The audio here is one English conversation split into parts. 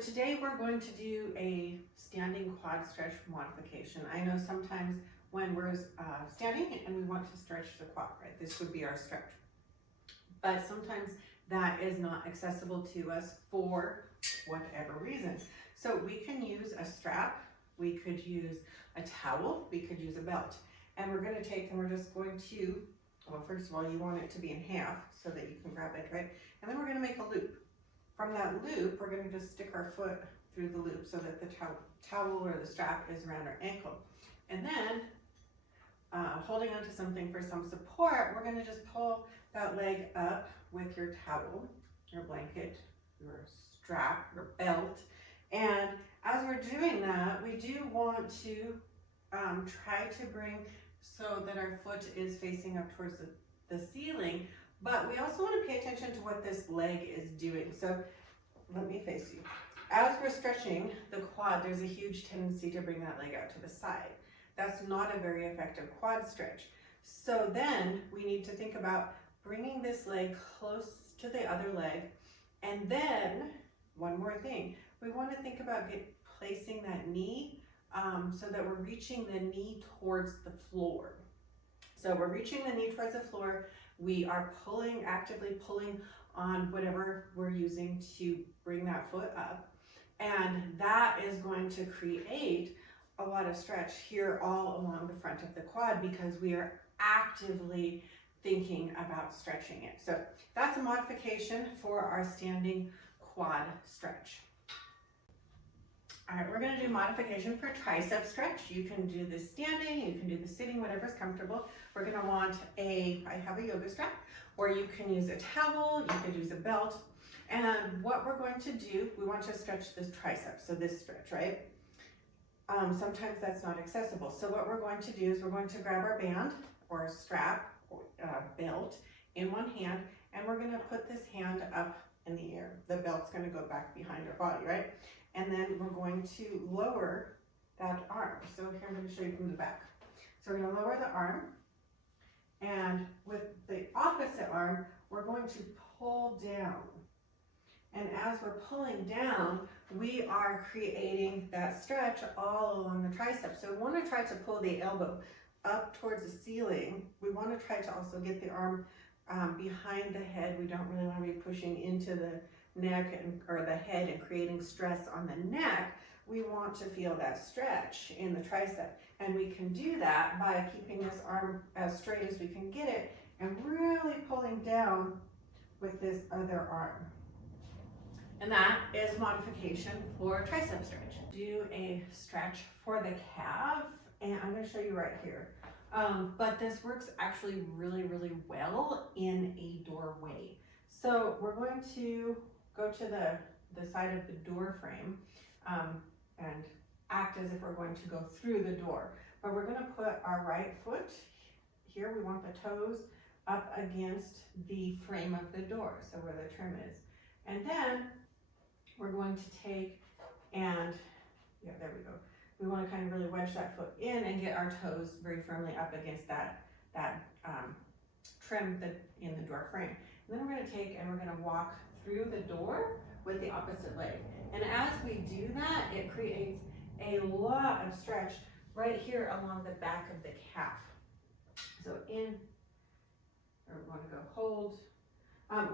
today we're going to do a standing quad stretch modification. I know sometimes when we're standing and we want to stretch the quad, right? This would be our stretch. But sometimes that is not accessible to us for whatever reason. So we can use a strap, we could use a towel, we could use a belt. And we're gonna take and we're just going to, well, first of all, you want it to be in half so that you can grab it, right? And then we're gonna make a loop. From that loop, we're gonna just stick our foot through the loop so that the towel or the strap is around our ankle. And then, holding onto something for some support, we're gonna just pull that leg up with your towel, your blanket, your strap, your belt. And as we're doing that, we do want to try to bring so that our foot is facing up towards the ceiling, but we also want to pay attention to what this leg is doing. So let me face you. As we're stretching the quad, there's a huge tendency to bring that leg out to the side. That's not a very effective quad stretch. So then we need to think about bringing this leg close to the other leg. And then one more thing, we want to think about placing that knee so that we're reaching the knee towards the floor. So we're reaching the knee towards the floor. We are actively pulling on whatever we're using to bring that foot up. And that is going to create a lot of stretch here all along the front of the quad because we are actively thinking about stretching it. So that's a modification for our standing quad stretch. All right, we're gonna do modification for tricep stretch. You can do this standing, you can do this sitting, whatever's comfortable. We're gonna want I have a yoga strap, or you can use a towel, you could use a belt. And what we're going to do, we want to stretch this tricep, so this stretch, right? Sometimes that's not accessible. So what we're going to do is we're going to grab our band or a strap, or belt in one hand, and we're gonna put this hand up in the air. The belt's gonna go back behind our body, right? And then we're going to lower that arm. So here I'm going to show you from the back. So we're going to lower the arm, and with the opposite arm, we're going to pull down. And as we're pulling down, we are creating that stretch all along the tricep. So we want to try to pull the elbow up towards the ceiling. We want to try to also get the arm behind the head. We don't really want to be pushing into the neck or the head and creating stress on the neck. We want to feel that stretch in the tricep, and we can do that by keeping this arm as straight as we can get it and really pulling down with this other arm. And that is modification for tricep stretch. Do a stretch for the calf, and I'm going to show you right here. But this works actually really, really well in a doorway. So we're going to go to the side of the door frame and act as if we're going to go through the door. But we're going to put our right foot here. We want the toes up against the frame of the door, so where the trim is. And then we're going to take and, yeah, there we go. We want to kind of really wedge that foot in and get our toes very firmly up against that trim in the door frame. And then we're going to take and we're going to walk through the door with the opposite leg. And as we do that, it creates a lot of stretch right here along the back of the calf. So in, or we want to go hold.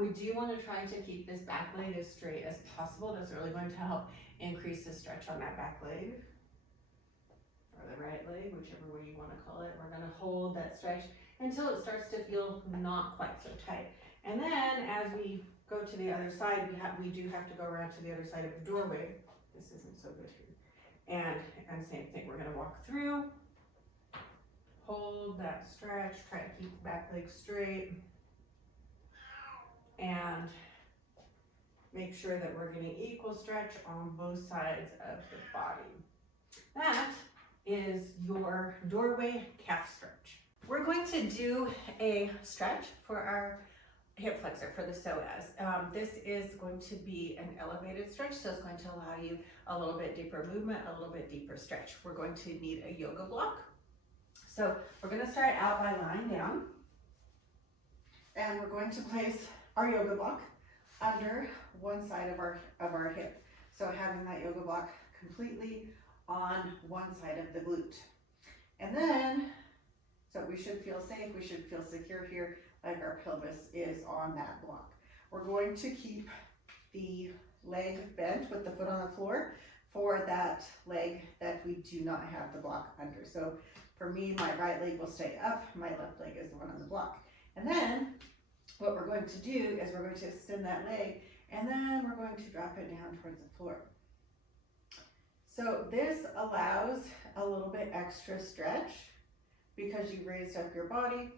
We do want to try to keep this back leg as straight as possible. That's really going to help increase the stretch on that back leg, or the right leg, whichever way you want to call it. We're going to hold that stretch until it starts to feel not quite so tight. And then as we go to the other side, we do have to go around to the other side of the doorway. This isn't so good here. And same thing, we're going to walk through, hold that stretch, try to keep the back leg straight, and make sure that we're getting equal stretch on both sides of the body. That is your doorway calf stretch. We're going to do a stretch for our hip flexor, for the psoas. This is going to be an elevated stretch, so it's going to allow you a little bit deeper movement, a little bit deeper stretch. We're going to need a yoga block. So we're going to start out by lying down, and we're going to place our yoga block under one side of our hip. So having that yoga block completely on one side of the glute. And then, so we should feel safe, we should feel secure here, like our pelvis is on that block. We're going to keep the leg bent with the foot on the floor for that leg that we do not have the block under. So for me, my right leg will stay up, my left leg is the one on the block. And then what we're going to do is we're going to extend that leg, and then we're going to drop it down towards the floor. So this allows a little bit extra stretch because you've raised up your body,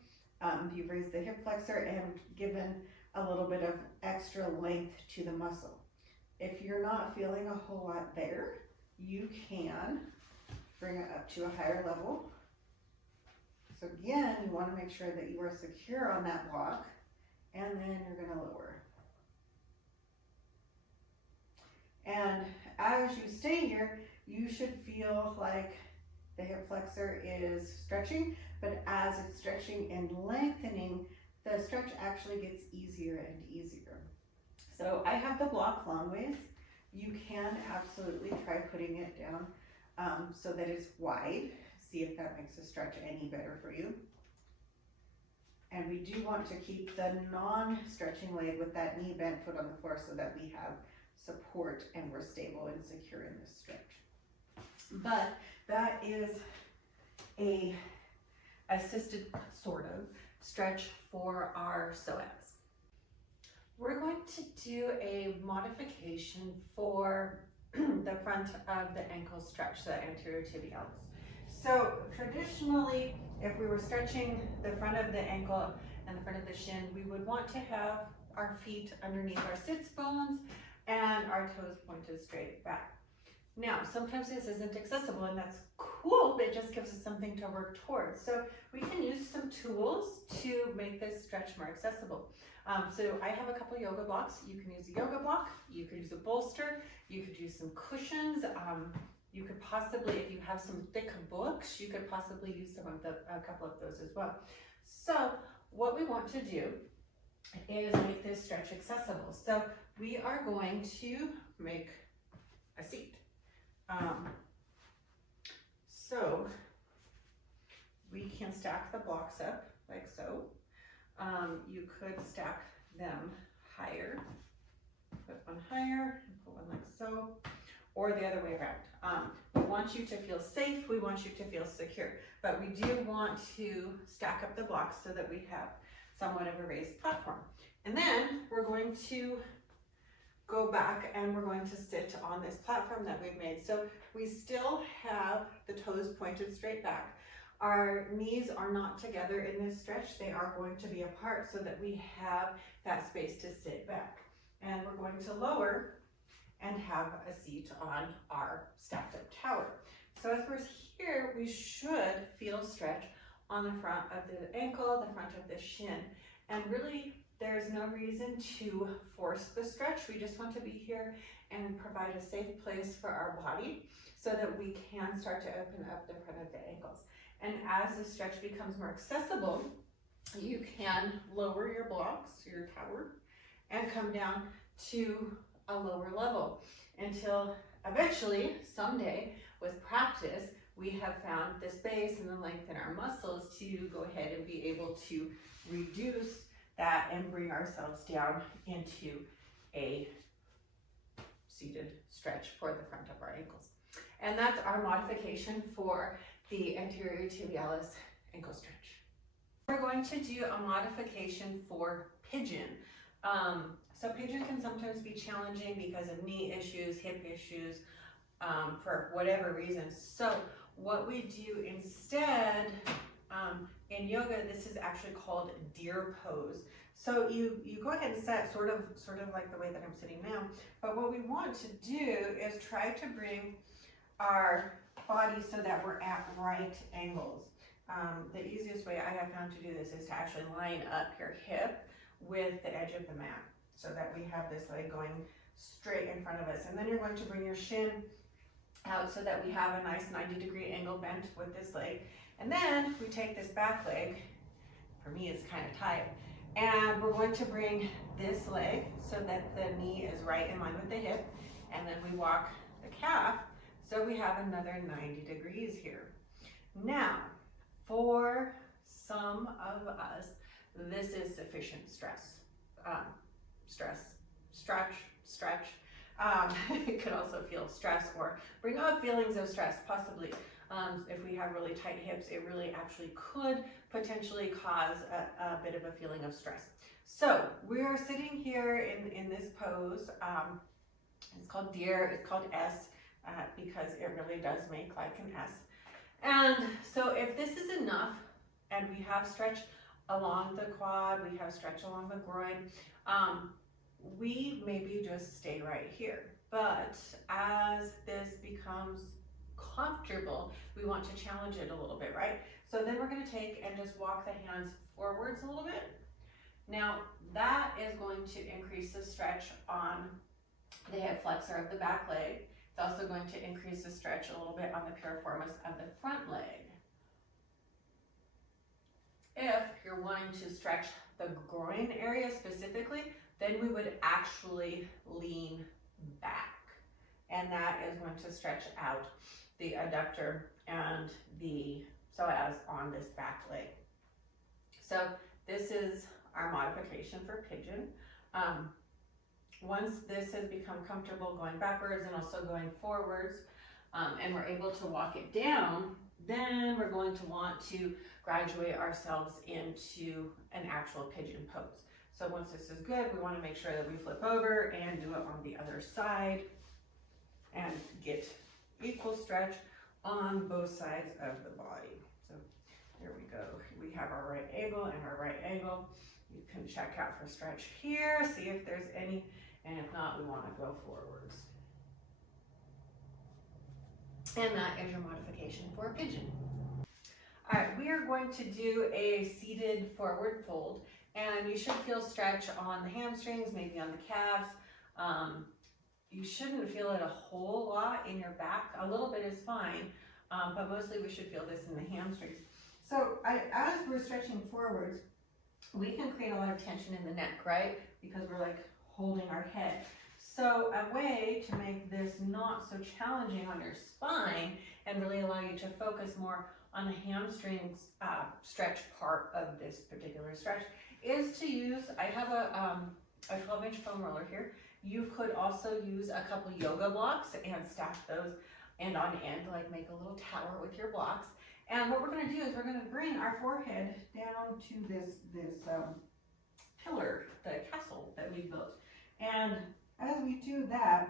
you've raised the hip flexor and given a little bit of extra length to the muscle. If you're not feeling a whole lot there, you can bring it up to a higher level. So again, you want to make sure that you are secure on that block, and then you're going to lower. And as you stay here, you should feel like the hip flexor is stretching, but as it's stretching and lengthening, the stretch actually gets easier and easier. So I have the block long ways. You can absolutely try putting it down so that it's wide. See if that makes the stretch any better for you. And we do want to keep the non-stretching leg with that knee bent, foot on the floor, so that we have support and we're stable and secure in this stretch. But that is a assisted sort of stretch for our psoas. We're going to do a modification for the front of the ankle stretch, the anterior tibialis. So traditionally, if we were stretching the front of the ankle and the front of the shin, we would want to have our feet underneath our sits bones and our toes pointed straight back. Now, sometimes this isn't accessible, and that's cool, but it just gives us something to work towards. So we can use some tools to make this stretch more accessible. So I have a couple yoga blocks. You can use a yoga block, you could use a bolster, you could use some cushions. You could possibly, if you have some thick books, you could possibly use a couple of those as well. So what we want to do is make this stretch accessible. So we are going to make a seat. So we can stack the blocks up like so. You could stack them higher, put one higher, and put one like so, or the other way around. We want you to feel safe, we want you to feel secure, but we do want to stack up the blocks so that we have somewhat of a raised platform. And then we're going to go back and we're going to sit on this platform that we've made. So we still have the toes pointed straight back. Our knees are not together in this stretch. They are going to be apart so that we have that space to sit back. And we're going to lower and have a seat on our stacked up tower. So as we're here, we should feel stretch on the front of the ankle, the front of the shin. And really, there's no reason to force the stretch. We just want to be here and provide a safe place for our body so that we can start to open up the front of the ankles. And as the stretch becomes more accessible, you can lower your blocks, your tower, and come down to a lower level until eventually, someday, with practice, we have found the space and the length in our muscles to go ahead and be able to reduce that and bring ourselves down into a seated stretch for the front of our ankles. And that's our modification for the anterior tibialis ankle stretch. We're going to do a modification for pigeon. So pigeon can sometimes be challenging because of knee issues, hip issues, for whatever reason. So what we do instead, in yoga, this is actually called deer pose. So you go ahead and set sort of like the way that I'm sitting now. But what we want to do is try to bring our body so that we're at right angles. The easiest way I have found to do this is to actually line up your hip with the edge of the mat so that we have this leg going straight in front of us. And then you're going to bring your shin out so that we have a nice 90-degree angle bent with this leg. And then we take this back leg, for me it's kind of tight, and we're going to bring this leg so that the knee is right in line with the hip. and then we walk the calf, so we have another 90 degrees here. Now, for some of us, this is sufficient stress. Stretch. It could also feel stress or bring up feelings of stress, possibly. If we have really tight hips, it really actually could potentially cause a bit of a feeling of stress. So we're sitting here in this pose. It's called deer, it's called S, because it really does make like an S. And so if this is enough, and we have stretch along the quad, we have stretch along the groin, we maybe just stay right here. But as this becomes comfortable, we want to challenge it a little bit, right? So then we're gonna take and just walk the hands forwards a little bit. Now that is going to increase the stretch on the hip flexor of the back leg. It's also going to increase the stretch a little bit on the piriformis of the front leg. If you're wanting to stretch the groin area specifically, then we would actually lean back. And that is going to stretch out the adductor and the psoas on this back leg. So this is our modification for pigeon. Once this has become comfortable going backwards and also going forwards, and we're able to walk it down, then we're going to want to graduate ourselves into an actual pigeon pose. So once this is good, we want to make sure that we flip over and do it on the other side and get equal stretch on both sides of the body. So here we go. We have our right angle and our right angle. You can check out for stretch here, see if there's any, and if not, we want to go forwards. And that is your modification for a pigeon. All right, we are going to do a seated forward fold, and you should feel stretch on the hamstrings, maybe on the calves. You shouldn't feel it a whole lot in your back. A little bit is fine, but mostly we should feel this in the hamstrings. So as we're stretching forwards, we can create a lot of tension in the neck, right? Because we're like holding our head. So a way to make this not so challenging on your spine and really allow you to focus more on the hamstrings stretch part of this particular stretch is to use, I have a 12-inch foam roller here. You could also use a couple yoga blocks and stack those end on end, like make a little tower with your blocks. And what we're going to do is we're going to bring our forehead down to this pillar, the castle that we built. And as we do that,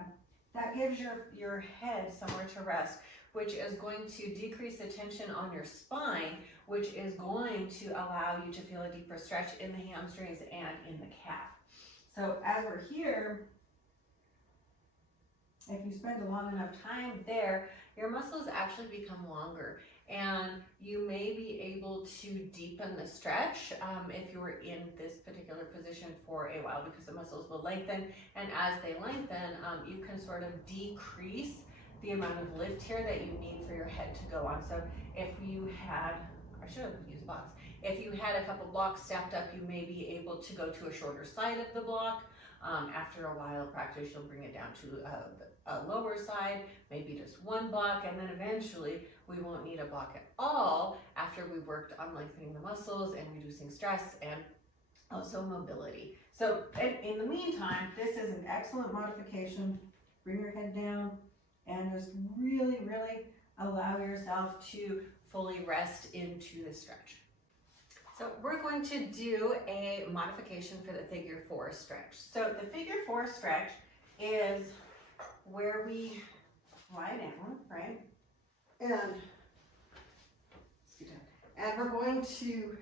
that gives your head somewhere to rest, which is going to decrease the tension on your spine, which is going to allow you to feel a deeper stretch in the hamstrings and in the calf. So as we're here, if you spend a long enough time there, your muscles actually become longer, and you may be able to deepen the stretch if you were in this particular position for a while, because the muscles will lengthen, and as they lengthen, you can sort of decrease the amount of lift here that you need for your head to go on. So if you had, I should have used blocks, if you had a couple blocks stacked up, you may be able to go to a shorter side of the block. After a while of practice, you'll bring it down to a lower side, maybe just one block, and then eventually we won't need a block at all after we've worked on lengthening the muscles and reducing stress and also mobility. So in the meantime, this is an excellent modification. Bring your head down and just really, really allow yourself to fully rest into the stretch. So we're going to do a modification for the figure 4 stretch. So the figure 4 stretch is where we lie down, right? And we're going to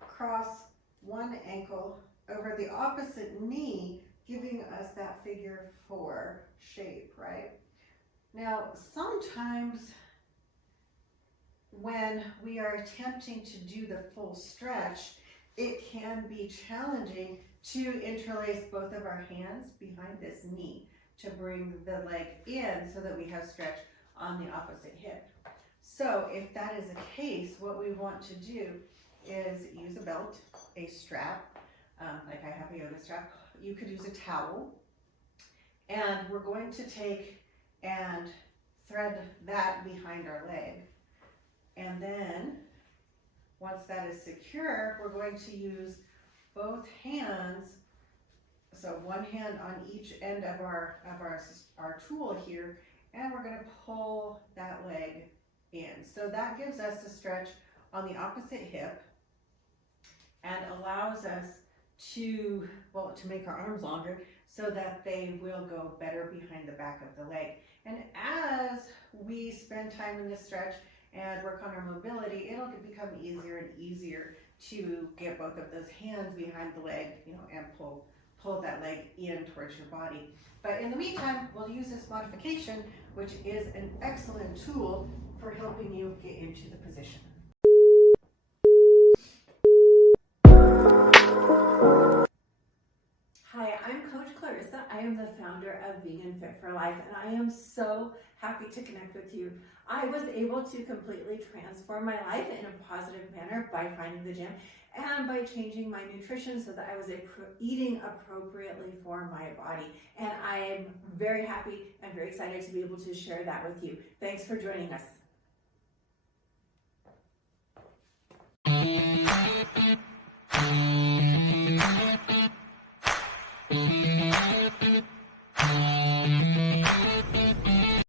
cross one ankle over the opposite knee, giving us that figure 4 shape, right? Now, sometimes when we are attempting to do the full stretch, it can be challenging to interlace both of our hands behind this knee to bring the leg in so that we have stretch on the opposite hip. So if that is the case, what we want to do is use a belt, a strap, like I have a yoga strap. You could use a towel, And we're going to take and thread that behind our leg. And then once that is secure, we're going to use both hands. So one hand on each end of our tool here, and we're going to pull that leg in. So that gives us a stretch on the opposite hip and allows us to make our arms longer so that they will go better behind the back of the leg. And as we spend time in this stretch and work on our mobility, it'll become easier and easier to get both of those hands behind the leg, and pull that leg in towards your body. But in the meantime, we'll use this modification, which is an excellent tool for helping you get into the position. Hi, I'm Coach Clarissa. I am the founder of Vegan Fit for Life, and I am so happy to connect with you. I was able to completely transform my life in a positive manner by finding the gym and by changing my nutrition so that I was eating appropriately for my body. And I am very happy and very excited to be able to share that with you. Thanks for joining us.